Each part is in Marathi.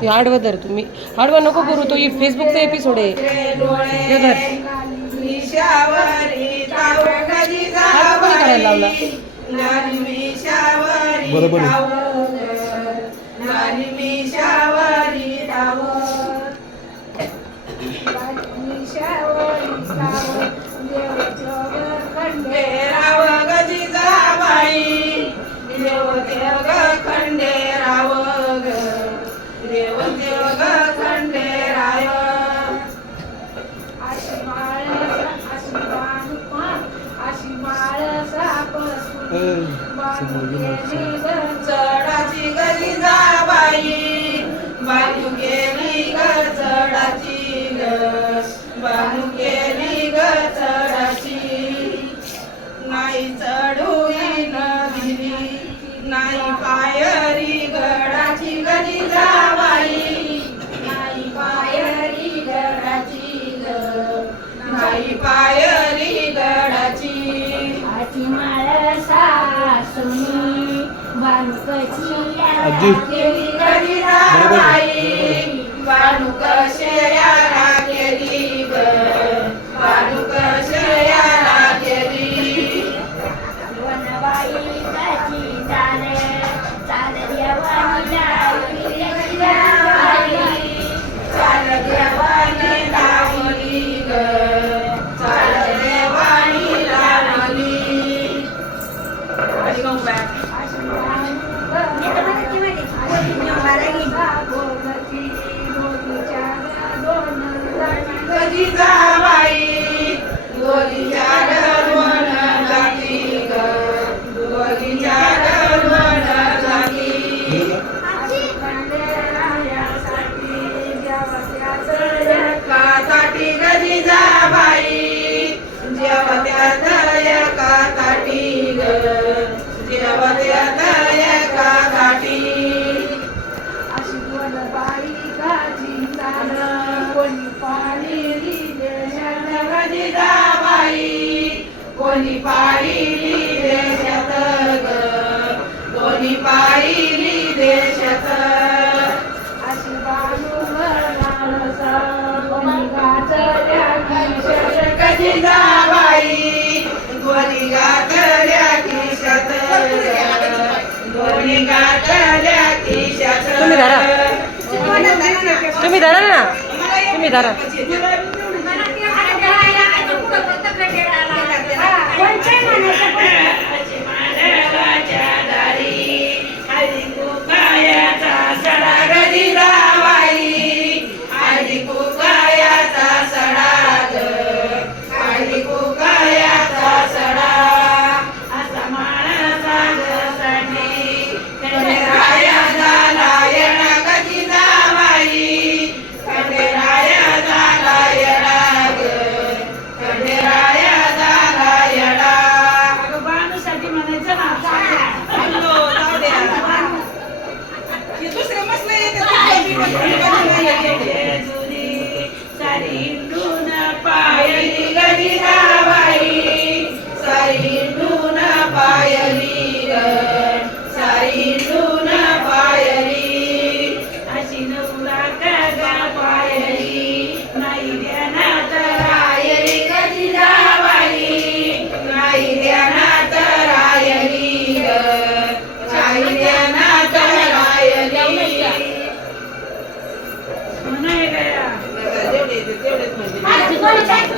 हे आडवं धर तुम्ही. आडवं नको करू तो फेसबुकचा एपिसोड आहे. हे धर. करायला लावला. बरोबर जा बाई. गेली Bendita जिजाबाई दोन्ही गातल्या खिशात. दोन्ही गातल्या खिशात. तुम्ही धरा. तुम्ही धरा ना. तुम्ही धरा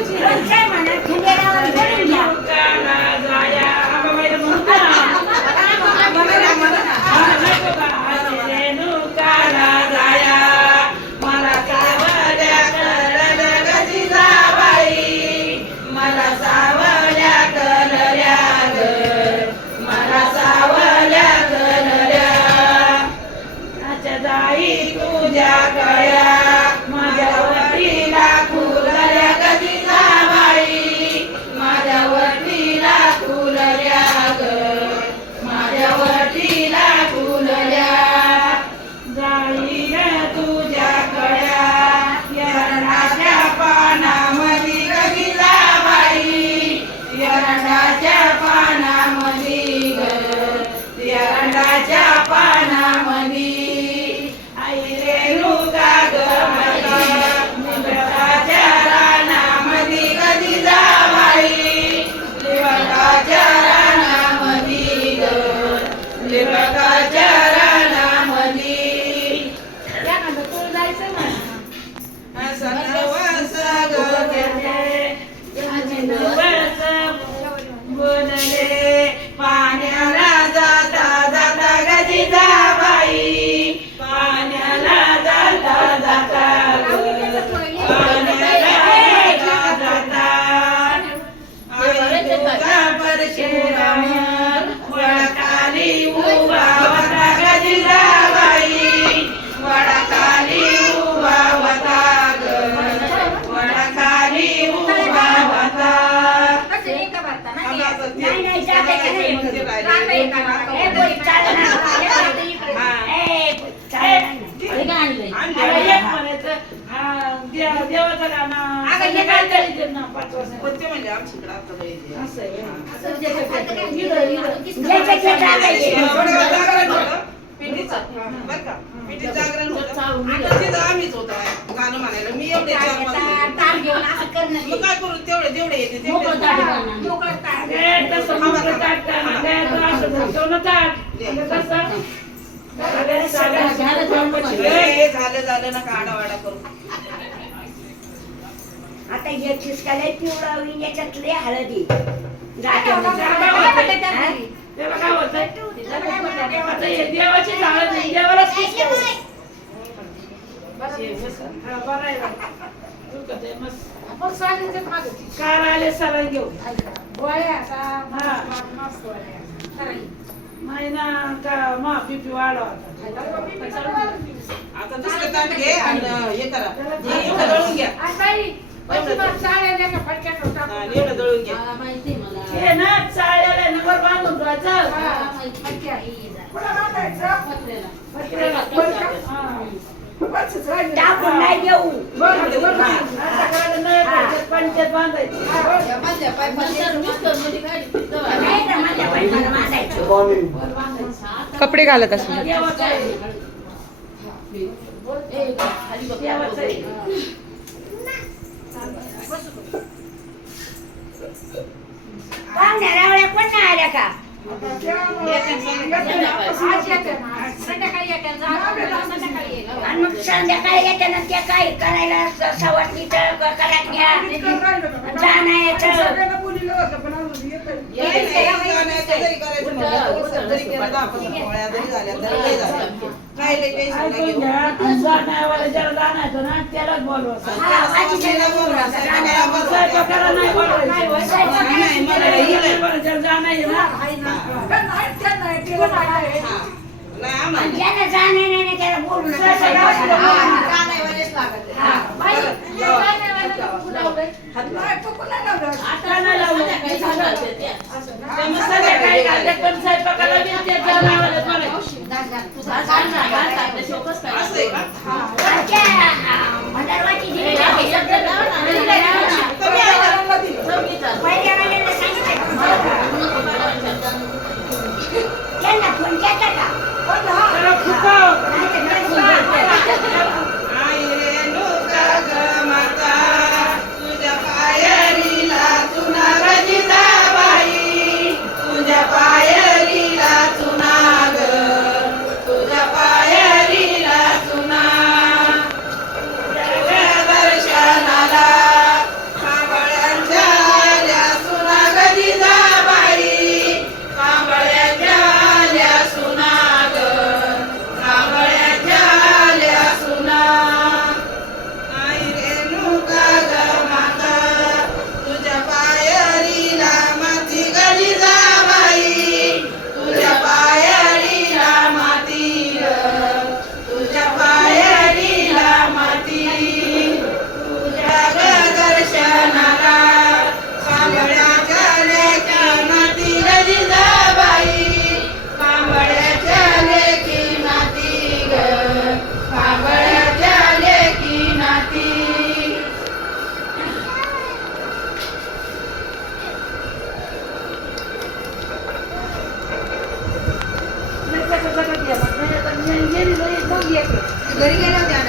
Thank you. देवाचं गाणं. म्हणजे आमच्याकडे आता जागरण होतं. आम्हीच होता गाणं म्हणायला मी एवढे चार पाच तार- होते. तार घेऊन असं करणं मग काय करू? तेवढे जेवढे येते तेवढे मोकळं तसं मोकळं ताट तर असं धरतो ताट. आणि झालं झालं ना काढावाडा करू. आता हे खिसकायला पिवळावी याच्यातले हळदी. त्याला म्हणजे. कार आले सराई घेऊन हा. नाही ना का मा बीपी वाढवा आता दुसरं ताट घे आणि हे. करा एवढं दळून घ्या एवढं दळून घ्या हे ना चाळ्याला नंबर बांधून टाकून नाही देऊ पंचायत बांधायची. कपडे घालत. पाहुण्या रावळ्या कोण नाही आल्या का आणि मग संध्याकाळी येताना त्या काय करायला सवाटणीचं करायला घ्या. जाण्याचं. नाही, आणि ज्याला हा, जाणं आहे ना हा. नाही, आम्हाला आणि ज्याला जाणे नाही ना त्याला बोलू नका स्वयंपाक स्वयंपाकाला. असतो. हा, हा. हा. आता नाही लावलं. ते मग संध्याकाळी घालतात, पण स्वयंपाकाला बी ते जाण्यावालाच बोलायचं. त्याला घरी गेले होते.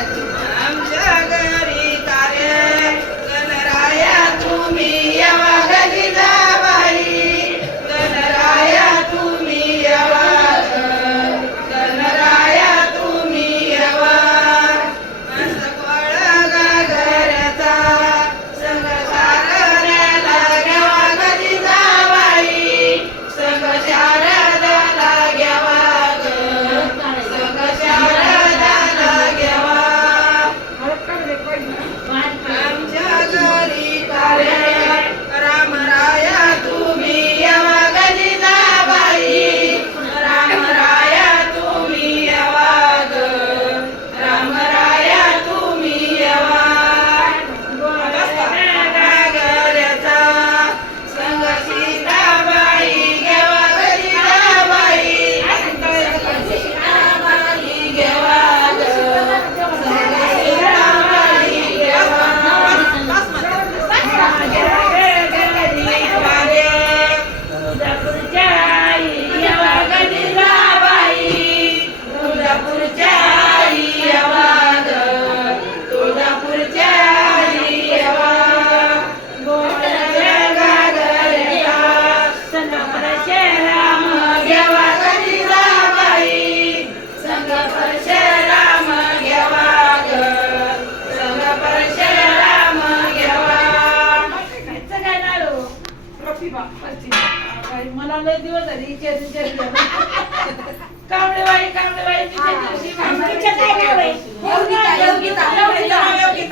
दिवस झाले विचार विचार कांबळे बाई कांबळे बाई योगिता, योगिता, योगिता.